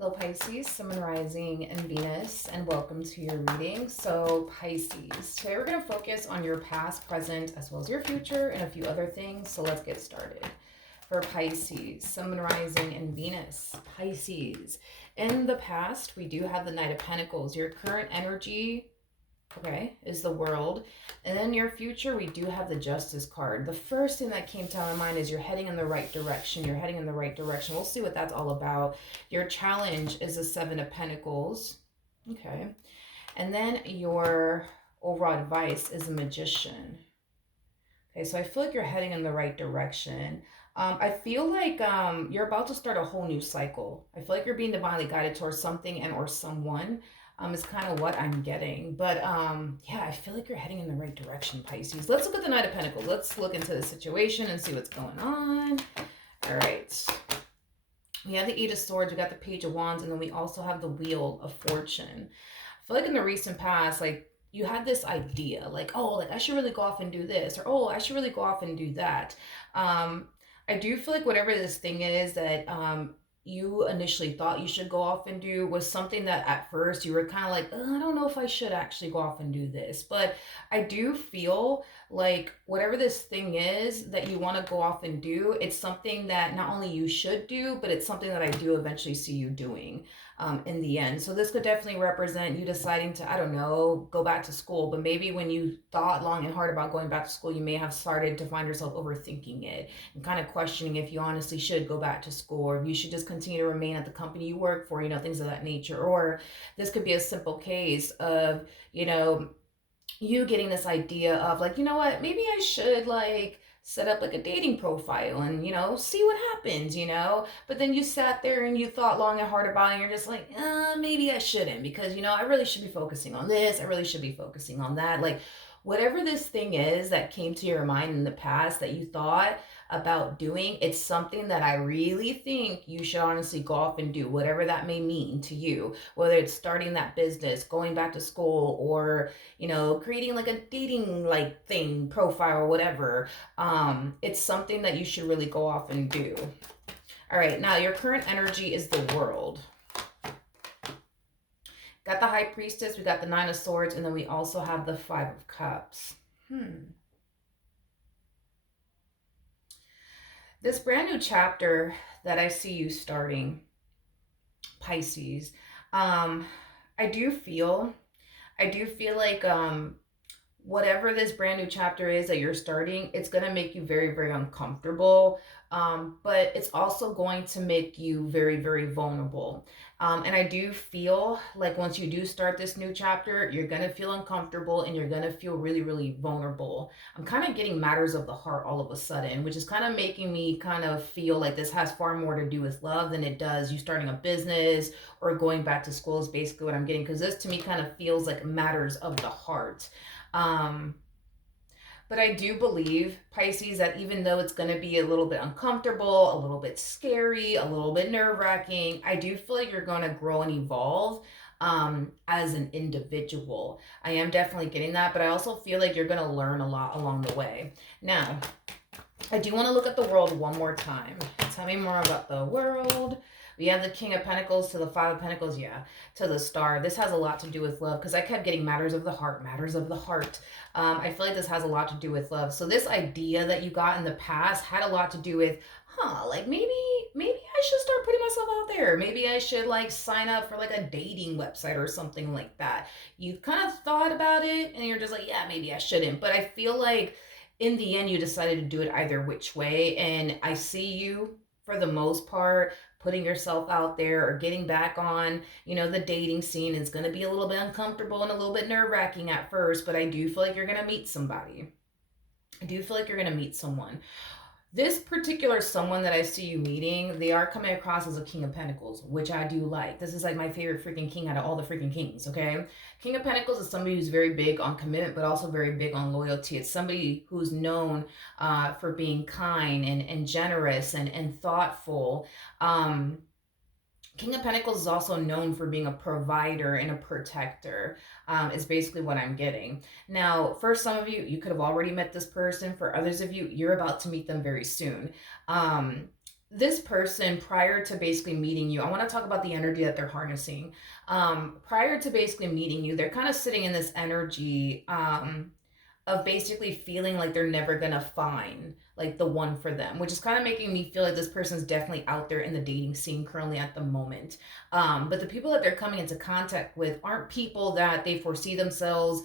Hello Pisces, Sun, Rising, and Venus, and welcome to your reading. So Pisces, today we're going to focus on your past, present, as well as your future, and a few other things. So let's get started. For Pisces, Sun, Rising, and Venus. Pisces, in the past, we do have the Knight of Pentacles. Your current energy, okay, is the World. And then your future, we do have the Justice card. The first thing that came to my mind is you're heading in the right direction. You're heading in the right direction. We'll see what that's all about. Your challenge is the Seven of Pentacles. Okay. And then your overall advice is a Magician. Okay, so I feel like you're heading in the right direction. I feel like you're about to start a whole new cycle. I feel like you're being divinely guided towards something and or someone. Is kind of what I'm getting. But yeah, I feel like you're heading in the right direction, Pisces. Let's look at the Knight of Pentacles. Let's look into the situation and see what's going on. All right. We have the Eight of Swords, we got the Page of Wands, and then we also have the Wheel of Fortune. I feel like in the recent past, like, you had this idea, like, oh, like, I should really go off and do this, or, oh, I should really go off and do that. I do feel like whatever this thing is that you initially thought you should go off and do was something that at first you were kind of like, oh, I don't know if I should actually go off and do this. But I do feel like whatever this thing is that you want to go off and do, it's something that not only you should do, but it's something that I do eventually see you doing in the end. So this could definitely represent you deciding to, I don't know, go back to school. But maybe when you thought long and hard about going back to school, you may have started to find yourself overthinking it and kind of questioning if you honestly should go back to school, or if you should just continue to remain at the company you work for, things of that nature. Or this could be a simple case of, you getting this idea of like, you know what, maybe I should like set up like a dating profile and see what happens. But then you sat there and you thought long and hard about it, and you're just like, maybe I shouldn't, because I really should be focusing on this, I really should be focusing on that. Like, whatever this thing is that came to your mind in the past that you thought about doing, it's something that I really think you should honestly go off and do, whatever that may mean to you, whether it's starting that business, going back to school, or creating like a dating like thing profile or whatever. It's something that you should really go off and do. All right, now your current energy is the World. Got the High Priestess, we got the Nine of Swords, and then we also have the Five of Cups. This brand new chapter that I see you starting, Pisces, I do feel like whatever this brand new chapter is that you're starting, it's going to make you very, very uncomfortable. But it's also going to make you very, very vulnerable. And I do feel like once you do start this new chapter, you're going to feel uncomfortable and you're going to feel really, really vulnerable. I'm kind of getting matters of the heart all of a sudden, which is kind of making me kind of feel like this has far more to do with love than it does you starting a business or going back to school, is basically what I'm getting. Because this to me kind of feels like matters of the heart. But I do believe, Pisces, that even though it's going to be a little bit uncomfortable, a little bit scary, a little bit nerve-wracking, I do feel like you're going to grow and evolve as an individual. I am definitely getting that, but I also feel like you're going to learn a lot along the way. Now, I do want to look at the World one more time. Tell me more about the World. We have the King of Pentacles to the Five of Pentacles, yeah, to the Star. This has a lot to do with love, because I kept getting matters of the heart, matters of the heart. I feel like this has a lot to do with love. So this idea that you got in the past had a lot to do with, like maybe I should start putting myself out there. Maybe I should like sign up for like a dating website or something like that. You kind of thought about it and you're just like, yeah, maybe I shouldn't. But I feel like in the end, you decided to do it either which way. And I see you, for the most part, putting yourself out there or getting back on, the dating scene. Is going to be a little bit uncomfortable and a little bit nerve-wracking at first, but I do feel like you're going to meet somebody. I do feel like you're going to meet someone. This particular someone that I see you meeting, they are coming across as a King of Pentacles, which I do like. This is like my favorite freaking king out of all the freaking kings, okay? King of Pentacles is somebody who's very big on commitment, but also very big on loyalty. It's somebody who's known for being kind and generous and thoughtful. King of Pentacles is also known for being a provider and a protector, is basically what I'm getting. Now, for some of you could have already met this person. For others of you, you're about to meet them very soon. this person, prior to basically meeting you, I want to talk about the energy that they're harnessing. Prior to basically meeting you, they're kind of sitting in this energy of basically feeling like they're never gonna find like the one for them, which is kind of making me feel like this person's definitely out there in the dating scene currently at the moment. But the people that they're coming into contact with aren't people that they foresee themselves,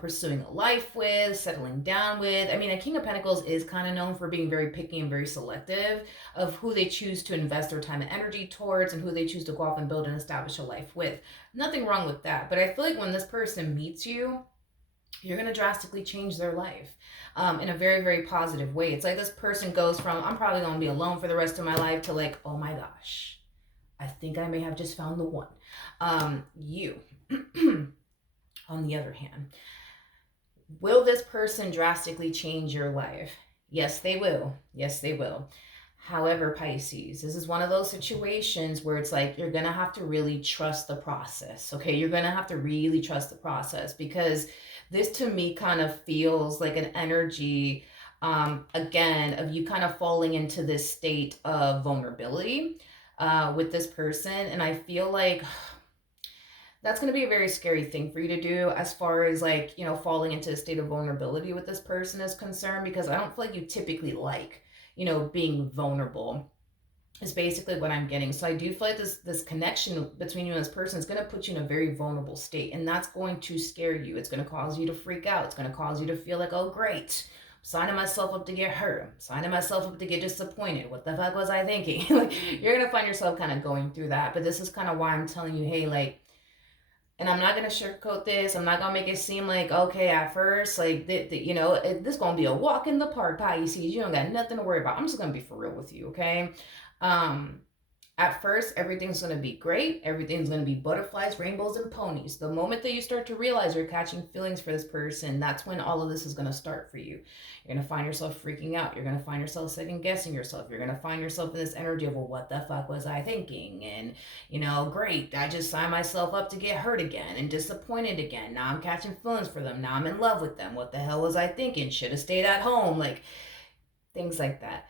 pursuing a life with, settling down with. I mean, a King of Pentacles is kind of known for being very picky and very selective of who they choose to invest their time and energy towards and who they choose to go off and build and establish a life with. Nothing wrong with that. But I feel like when this person meets you, you're going to drastically change their life in a very, very positive way. It's like this person goes from, I'm probably going to be alone for the rest of my life, to like, oh my gosh, I think I may have just found the one. You, on the other hand, will this person drastically change your life? Yes, they will. Yes, they will. However, Pisces, this is one of those situations where it's like you're going to have to really trust the process. Okay, you're going to have to really trust the process, because this to me kind of feels like an energy, again, of you kind of falling into this state of vulnerability with this person. And I feel like that's going to be a very scary thing for you to do, as far as like, falling into a state of vulnerability with this person is concerned, because I don't feel like you typically like, being vulnerable is basically what I'm getting. So I do feel like this connection between you and this person is going to put you in a very vulnerable state, and that's going to scare you. It's going to cause you to freak out. It's going to cause you to feel like, oh great, I'm signing myself up to get hurt. I'm signing myself up to get disappointed. What the fuck was I thinking? Like, you're going to find yourself kind of going through that. But this is kind of why I'm telling you, hey, like, and I'm not going to sugarcoat this. I'm not going to make it seem like, okay, at first, like, this going to be a walk in the park, Pisces. You don't got nothing to worry about. I'm just going to be for real with you, okay? Um, at first, everything's going to be great. Everything's going to be butterflies, rainbows, and ponies. The moment that you start to realize you're catching feelings for this person, that's when all of this is going to start for you. You're going to find yourself freaking out. You're going to find yourself second guessing yourself. You're going to find yourself in this energy of, well, what the fuck was I thinking? And, great, I just signed myself up to get hurt again and disappointed again. Now I'm catching feelings for them. Now I'm in love with them. What the hell was I thinking? Should have stayed at home. Like, things like that.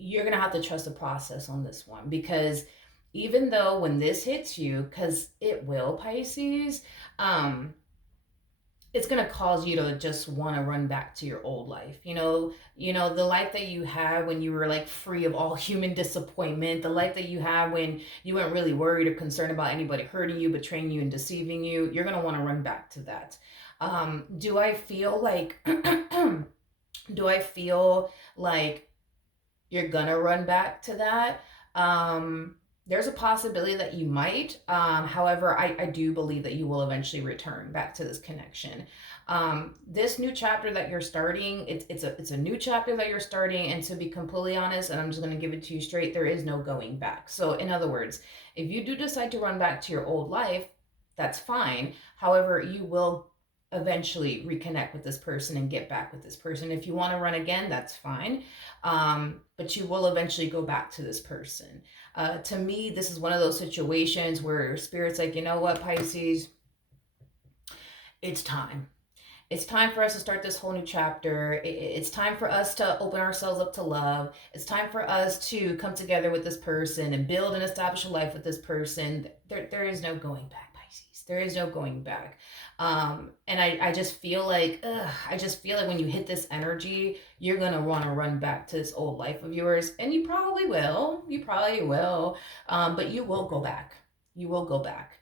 You're going to have to trust the process on this one, because even though when this hits you, because it will, Pisces, it's going to cause you to just want to run back to your old life. The life that you had when you were like free of all human disappointment, the life that you had when you weren't really worried or concerned about anybody hurting you, betraying you, and deceiving you. You're going to want to run back to that. Do I feel like, you're gonna run back to that? There's a possibility that you might. However, I do believe that you will eventually return back to this connection. This new chapter that you're starting, it's a new chapter that you're starting, and to be completely honest, and I'm just gonna give it to you straight, there is no going back. So in other words, if you do decide to run back to your old life, that's fine. However, you will eventually reconnect with this person and get back with this person. If you want to run again, that's fine. But you will eventually go back to this person. To me, this is one of those situations where Spirit's like, you know what, Pisces, it's time. It's time for us to start this whole new chapter. It's time for us to open ourselves up to love. It's time for us to come together with this person and build and establish a life with this person. There is no going back, Pisces. There is no going back. And I just feel like, when you hit this energy, you're going to want to run back to this old life of yours. And you probably will. But you will go back. You will go back.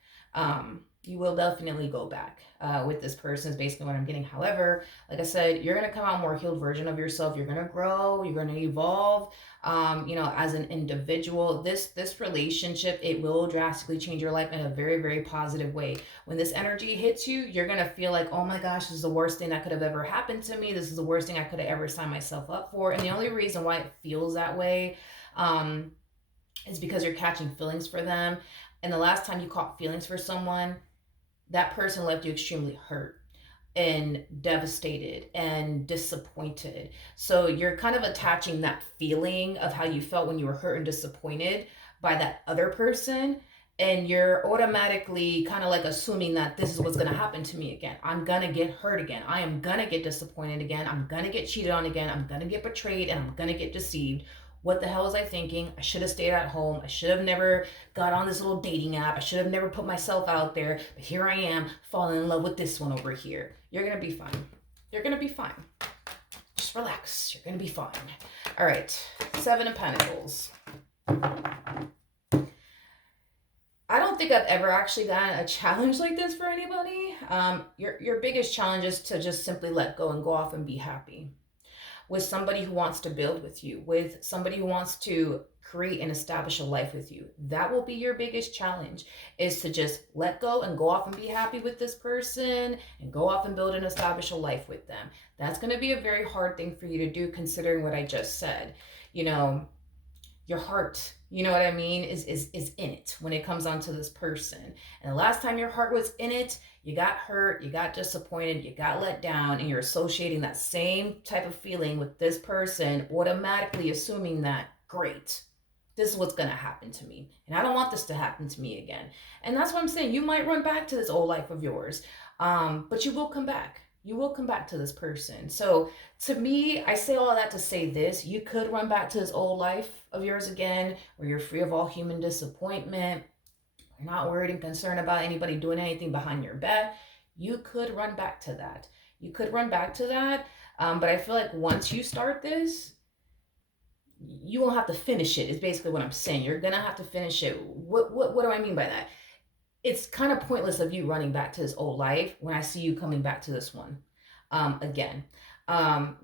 You will definitely go back with this person is basically what I'm getting. However, like I said, you're going to come out a more healed version of yourself. You're going to grow. You're going to evolve, as an individual. This relationship, it will drastically change your life in a very, very positive way. When this energy hits you, you're going to feel like, oh my gosh, this is the worst thing that could have ever happened to me. This is the worst thing I could have ever signed myself up for. And the only reason why it feels that way is because you're catching feelings for them. And the last time you caught feelings for someone, that person left you extremely hurt and devastated and disappointed. So you're kind of attaching that feeling of how you felt when you were hurt and disappointed by that other person. And you're automatically kind of like assuming that this is what's going to happen to me again. I'm going to get hurt again. I am going to get disappointed again. I'm going to get cheated on again. I'm going to get betrayed and I'm going to get deceived. what the hell was I thinking? I should have stayed at home. I should have never got on this little dating app. I should have never put myself out there. But here I am, falling in love with this one over here. You're going to be fine. You're going to be fine. Just relax. You're going to be fine. All right. 7 of Pentacles. I don't think I've ever actually gotten a challenge like this for anybody. Your biggest challenge is to just simply let go and go off and be happy. With somebody who wants to build with you, with somebody who wants to create and establish a life with you. That will be your biggest challenge, is to just let go and go off and be happy with this person and go off and build and establish a life with them. That's going to be a very hard thing for you to do, considering what I just said. You know, your heart, you know what I mean, is in it when it comes onto this person. And the last time your heart was in it, you got hurt, you got disappointed, you got let down, and you're associating that same type of feeling with this person, automatically assuming that, great, this is what's going to happen to me. And I don't want this to happen to me again. And that's what I'm saying. You might run back to this old life of yours, but you will come back. You will come back to this person. So to me, I say all of that to say this. You could run back to this old life of yours again, where you're free of all human disappointment. You're not worried and concerned about anybody doing anything behind your back. You could run back to that. You could run back to that. But I feel like once you start this, you won't have to finish it, is basically what I'm saying. You're going to have to finish it. What do I mean by that? It's kind of pointless of you running back to this old life when I see you coming back to this one again.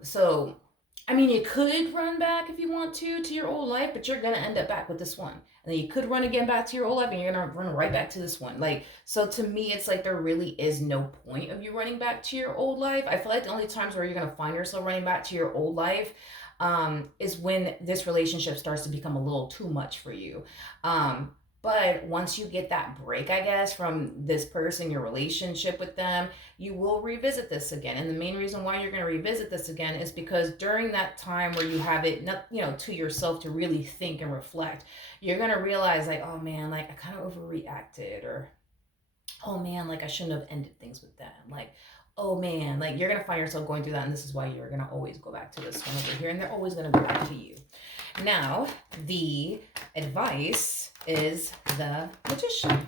So, I mean, you could run back if you want to your old life, but you're going to end up back with this one. And then you could run again back to your old life, and you're going to run right back to this one. Like, so to me, it's like there really is no point of you running back to your old life. I feel like the only times where you're going to find yourself running back to your old life is when this relationship starts to become a little too much for you. But once you get that break, I guess, from this person, your relationship with them, you will revisit this again. And the main reason why you're going to revisit this again is because during that time where you have it, to yourself to really think and reflect, you're going to realize like, oh man, like I kind of overreacted, or, oh man, like I shouldn't have ended things with them. Like, oh man, like you're going to find yourself going through that. And this is why you're going to always go back to this one over here. And they're always going to go back to you. Now, the advice is the Magician.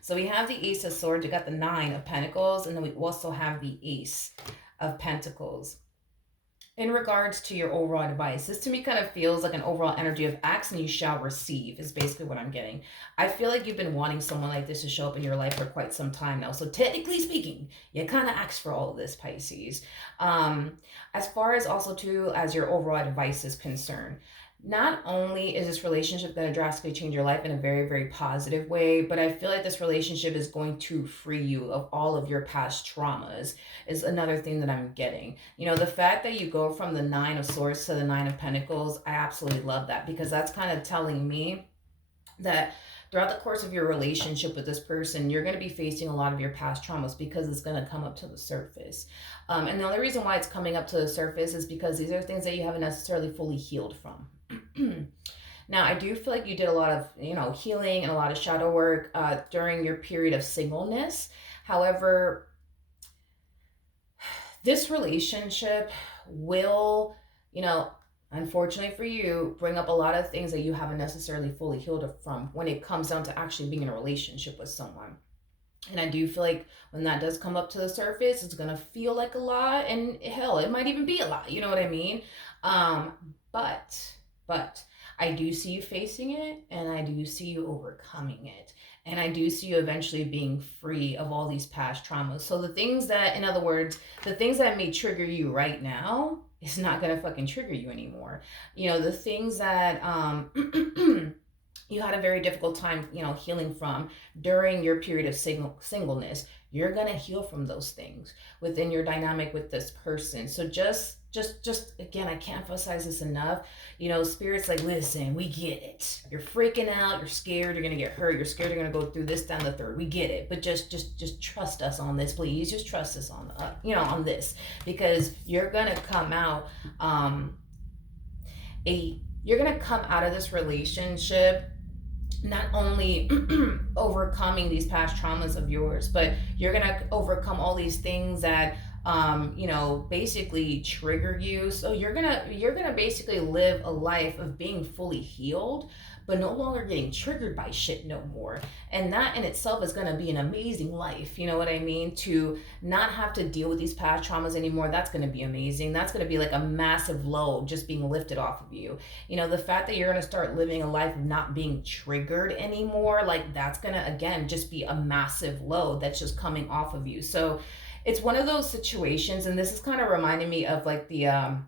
So we have the Ace of Swords, we got the 9 of Pentacles, and then we also have the Ace of Pentacles. In regards to your overall advice, this to me kind of feels like an overall energy of ask and you shall receive is basically what I'm getting. I feel like you've been wanting someone like this to show up in your life for quite some time now. So technically speaking, you kind of asked for all of this, Pisces. As far as also too, as your overall advice is concerned, not only is this relationship going to drastically change your life in a very, very positive way, but I feel like this relationship is going to free you of all of your past traumas is another thing that I'm getting. You know, the fact that you go from the 9 of Swords to the 9 of Pentacles, I absolutely love that, because that's kind of telling me that throughout the course of your relationship with this person, you're going to be facing a lot of your past traumas because it's going to come up to the surface. And the only reason why it's coming up to the surface is because these are things that you haven't necessarily fully healed from. Now, I do feel like you did a lot of, healing and a lot of shadow work during your period of singleness. However, this relationship will, unfortunately for you, bring up a lot of things that you haven't necessarily fully healed from when it comes down to actually being in a relationship with someone. And I do feel like when that does come up to the surface, it's going to feel like a lot, and hell, it might even be a lot. You know what I mean? But I do see you facing it, and I do see you overcoming it. And I do see you eventually being free of all these past traumas. So the things that, in other words, the things that may trigger you right now is not going to fucking trigger you anymore. The things that you had a very difficult time, healing from during your period of singleness, you're going to heal from those things within your dynamic with this person. So just again, I can't emphasize this enough. Spirit's like, listen, we get it. You're freaking out. You're scared. You're going to get hurt. You're scared. You're going to go through this, down the third. We get it. But just trust us on this, please. Just trust us on, on this, because you're going to come out, you're going to come out of this relationship not only overcoming these past traumas of yours, but you're going to overcome all these things that you know, basically trigger you. So you're gonna basically live a life of being fully healed, but no longer getting triggered by shit no more. And that in itself is gonna be an amazing life. You know what I mean? To not have to deal with these past traumas anymore, that's gonna be amazing. That's gonna be like a massive load just being lifted off of you. You know, the fact that you're gonna start living a life of not being triggered anymore, like that's gonna again just be a massive load that's just coming off of you. So it's one of those situations, and this is kind of reminding me of like the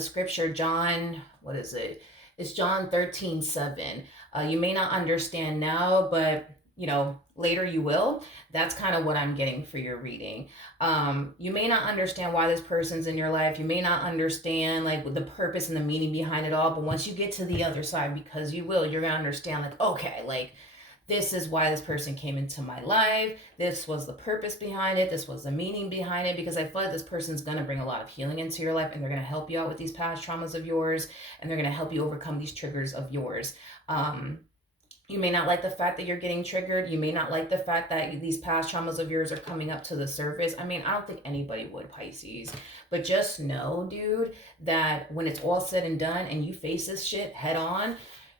scripture, John, what is it, it's John 13:7. You may not understand now, but you know later you will. That's kind of what I'm getting for your reading. You may not understand why this person's in your life, you may not understand like the purpose and the meaning behind it all, but once you get to the other side, because you will, you're gonna understand like, okay, like this is why this person came into my life. This was the purpose behind it. This was the meaning behind it. Because I feel like this person's going to bring a lot of healing into your life, and they're going to help you out with these past traumas of yours, and they're going to help you overcome these triggers of yours. You may not like the fact that you're getting triggered. You may not like the fact that these past traumas of yours are coming up to the surface. I mean, I don't think anybody would, Pisces. But just know, dude, that when it's all said and done and you face this shit head on,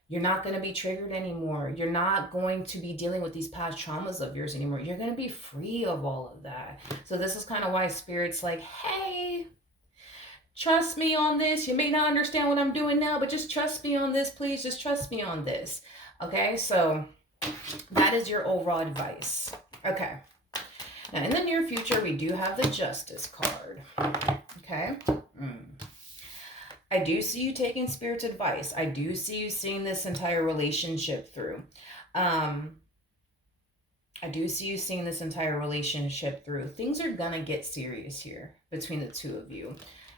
you're not going to be triggered anymore. You're not going to be dealing with these past traumas of yours anymore. You're going to be free of all of that. So this is kind of why Spirit's like, hey, trust me on this. You may not understand what I'm doing now, but just trust me on this, please. Just trust me on this. Okay, so that is your overall advice. Okay. Now, in the near future, we do have the Justice card. Okay. I do see you taking Spirit's advice. I do see you seeing this entire relationship through. I do see you seeing this entire relationship through. Things are going to get serious here between the two of you.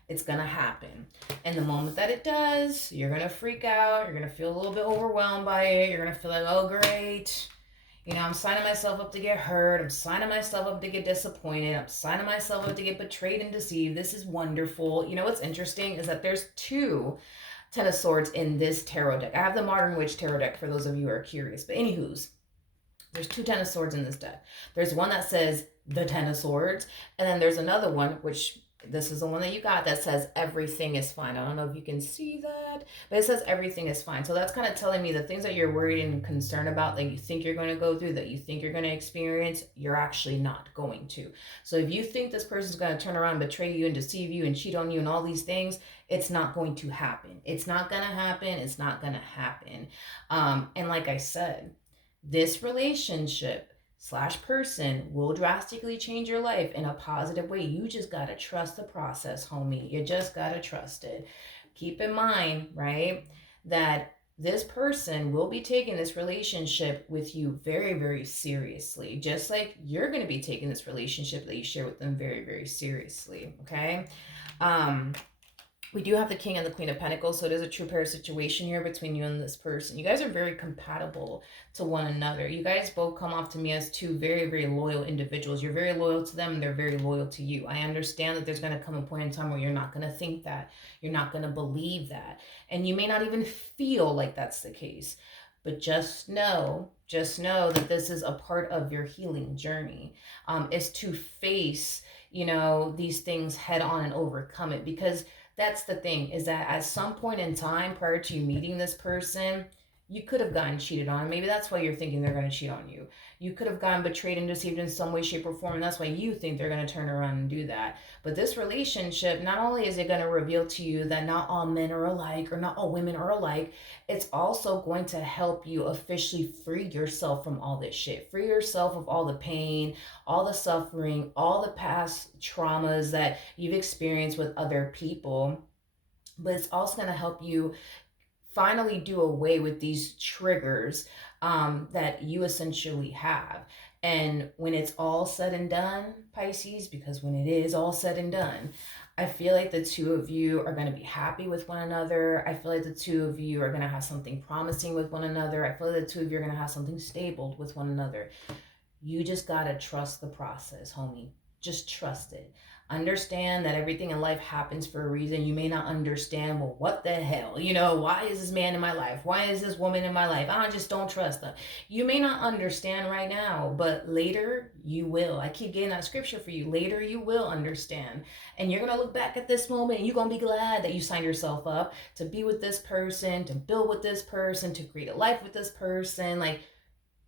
It's going to happen. And the moment that it does, you're going to freak out. You're going to feel a little bit overwhelmed by it. You're going to feel like, oh, great. You know, I'm signing myself up to get hurt. I'm signing myself up to get disappointed. I'm signing myself up to get betrayed and deceived. This is wonderful. You know what's interesting is that there's 2 Ten of Swords in this tarot deck. I have the Modern Witch tarot deck for those of you who are curious. But anywho's, there's 2 Ten of Swords in this deck. There's one that says the Ten of Swords. And then there's another one, which this is the one that you got, that says everything is fine. I don't know if you can see that, but it says everything is fine. So that's kind of telling me the things that you're worried and concerned about, that you think you're going to go through, that you think you're going to experience, you're actually not going to. So if you think this person's going to turn around and betray you and deceive you and cheat on you and all these things, it's not going to happen. It's not going to happen. It's not going to happen. And like I said, this relationship / person will drastically change your life in a positive way. You just got to trust the process, homie. You just got to trust it. Keep in mind, right, that this person will be taking this relationship with you very, very seriously, just like you're going to be taking this relationship that you share with them very, very seriously, okay? We do have the King and the Queen of Pentacles, so it is a true pair situation here between you and this person. You guys are very compatible to one another. You guys both come off to me as 2 very, very loyal individuals. You're very loyal to them, and they're very loyal to you. I understand that there's going to come a point in time where you're not going to think that. You're not going to believe that. And you may not even feel like that's the case. But just know that this is a part of your healing journey. Is to face, you know, these things head on and overcome it. Because that's the thing, is that at some point in time prior to you meeting this person, you could have gotten cheated on. Maybe that's why you're thinking they're going to cheat on you. You could have gotten betrayed and deceived in some way, shape, or form, and that's why you think they're going to turn around and do that. But this relationship, not only is it going to reveal to you that not all men are alike, or not all women are alike, it's also going to help you officially free yourself from all this shit. Free yourself of all the pain, all the suffering, all the past traumas that you've experienced with other people. But it's also going to help you finally do away with these triggers that you essentially have. And when it's all said and done, Pisces, because when it is all said and done, I feel like the 2 of you are going to be happy with one another. I feel like the 2 of you are going to have something promising with one another. I feel like the 2 of you are going to have something stable with one another. You just got to trust the process, homie. Just trust it. Understand that everything in life happens for a reason. You may not understand, well, what the hell? Why is this man in my life? Why is this woman in my life? I just don't trust them. You may not understand right now, but later you will. I keep getting that scripture for you. Later you will understand. And you're going to look back at this moment and you're going to be glad that you signed yourself up to be with this person, to build with this person, to create a life with this person. Like,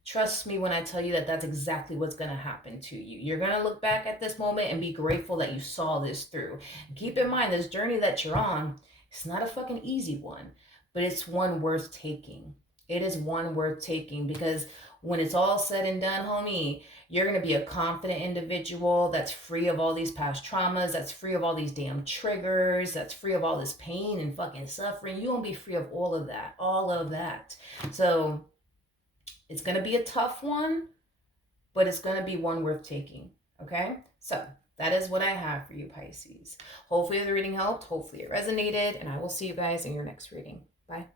trust me when I tell you that that's exactly what's going to happen to you. You're going to look back at this moment and be grateful that you saw this through. Keep in mind, this journey that you're on, it's not a fucking easy one, but it's one worth taking. It is one worth taking because when it's all said and done, homie, you're going to be a confident individual that's free of all these past traumas, that's free of all these damn triggers, that's free of all this pain and fucking suffering. You won't be free of all of that, all of that. So, it's going to be a tough one, but it's going to be one worth taking. Okay? So that is what I have for you, Pisces. Hopefully the reading helped. Hopefully it resonated. And I will see you guys in your next reading. Bye.